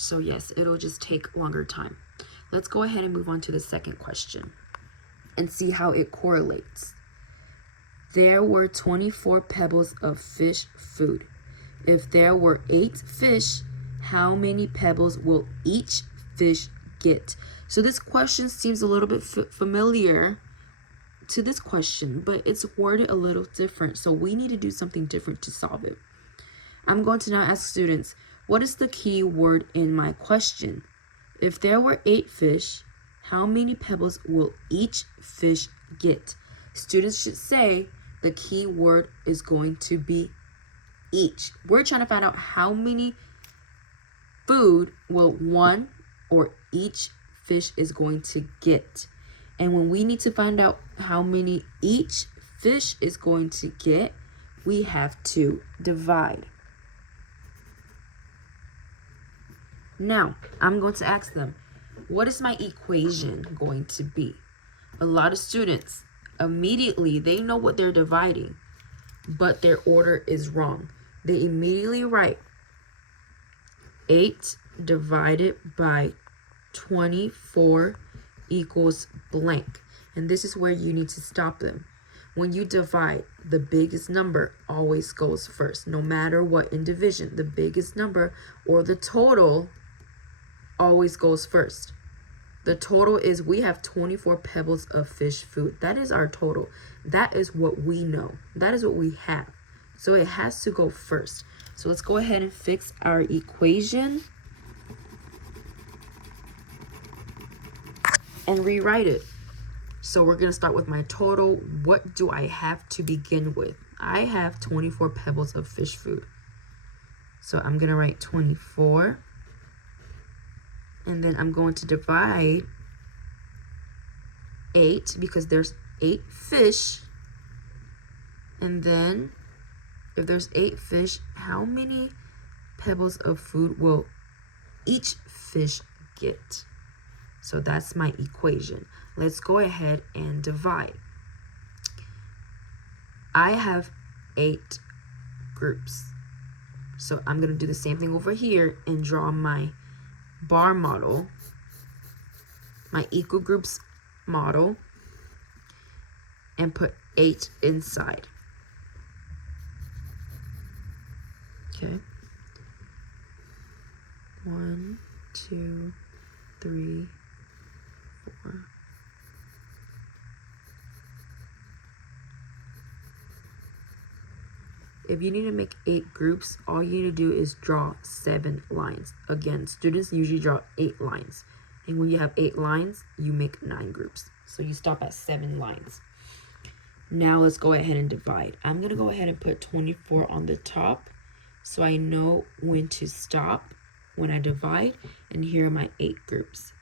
So yes, it'll just take longer time. Let's go ahead and move on to the second question and see how it correlates. There were 24 pebbles of fish food. If there were 8 fish, how many pebbles will each fish get? So this question seems a little bit familiar to this question, but it's worded a little different. So we need to do something different to solve it. I'm going to now ask students, what is the key word in my question? If there were 8 fish, how many pebbles will each fish get? Students should say the key word is going to be each. We're trying to find out how many food will one or each fish is going to get. And when we need to find out how many each fish is going to get, we have to divide. Now, I'm going to ask them, what is my equation going to be? A lot of students, immediately, they know what they're dividing, but their order is wrong. They immediately write 8 divided by 24 equals blank. And this is where you need to stop them. When you divide, the biggest number always goes first. No matter what in division, the biggest number or the total always goes first. The total is, we have 24 pebbles of fish food. That is our total. That is what we know. That is what we have. So it has to go first. So let's go ahead and fix our equation and rewrite it. So we're going to start with my total. What do I have to begin with? I have 24 pebbles of fish food. So I'm going to write 24. And then I'm going to divide 8 because there's 8 fish. And then if there's 8 fish, how many pebbles of food will each fish get? So that's my equation. Let's go ahead and divide. I have 8 groups. So I'm going to do the same thing over here and draw my bar model, my equal groups model, and put 8 inside. Okay. 1, 2, 3, 4. If you need to make 8 groups, all you need to do is draw 7 lines. Again, students usually draw 8 lines. And when you have 8 lines, you make 9 groups. So you stop at 7 lines. Now let's go ahead and divide. I'm going to go ahead and put 24 on the top so I know when to stop when I divide. And here are my 8 groups.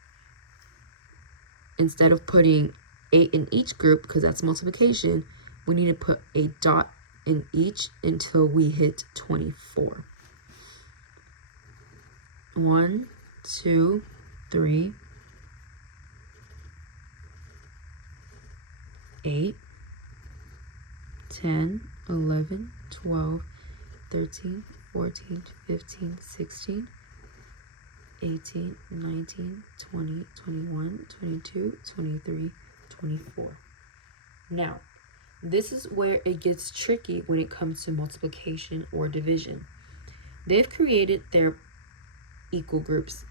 Instead of putting 8 in each group, because that's multiplication, we need to put a dot in each until we hit 24. 1, 2, 3, 8, 10, 11, 12, 13, 14, 15, 16, 18, 19, 20, 21, 22, 23, 24. Now, this is where it gets tricky when it comes to multiplication or division. They've created their equal groups.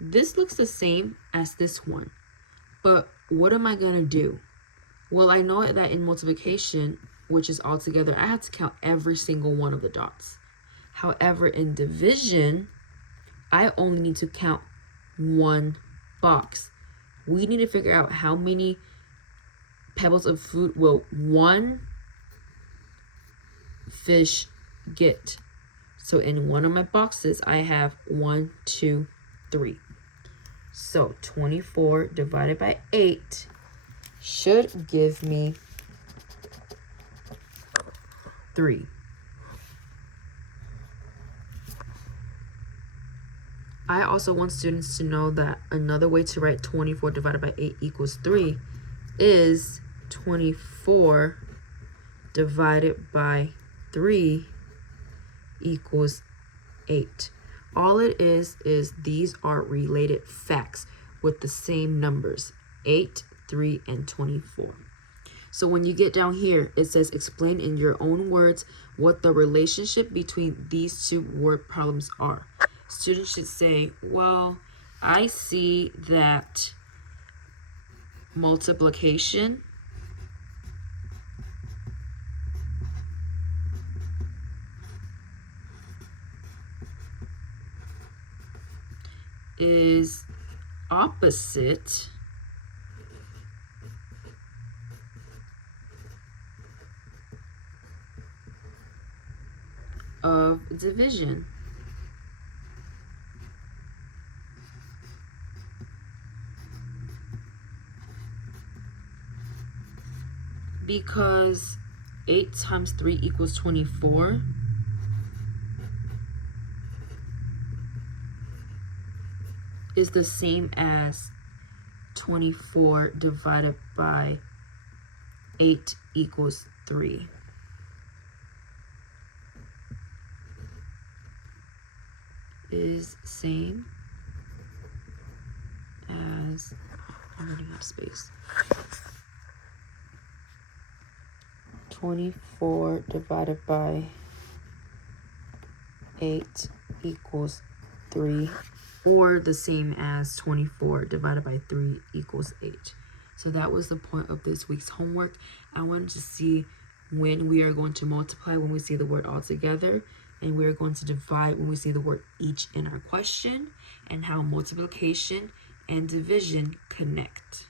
This looks the same as this one, but what am I going to do? Well, I know that in multiplication, which is all together, I have to count every single one of the dots. However, in division, I only need to count one box. We need to figure out how many pebbles of food will one fish get. So in one of my boxes, I have 1, 2, 3. So 24 divided by 8 should give me 3. I also want students to know that another way to write 24 divided by 8 equals 3 is 24 divided by 3 equals 8. All it is these are related facts with the same numbers, 8, 3, and 24. So when you get down here, it says explain in your own words what the relationship between these two word problems are. Students should say, well, I see that multiplication is opposite of division. Because 8 times 3 equals 24. Is the same as 24 divided by 8 equals 3. Is same as, I'm running out of space. 24 divided by 8 equals 3, or the same as 24 divided by 3 equals 8. So that was the point of this week's homework. I wanted to see when we are going to multiply when we see the word all together, and we are going to divide when we see the word each in our question, and how multiplication and division connect.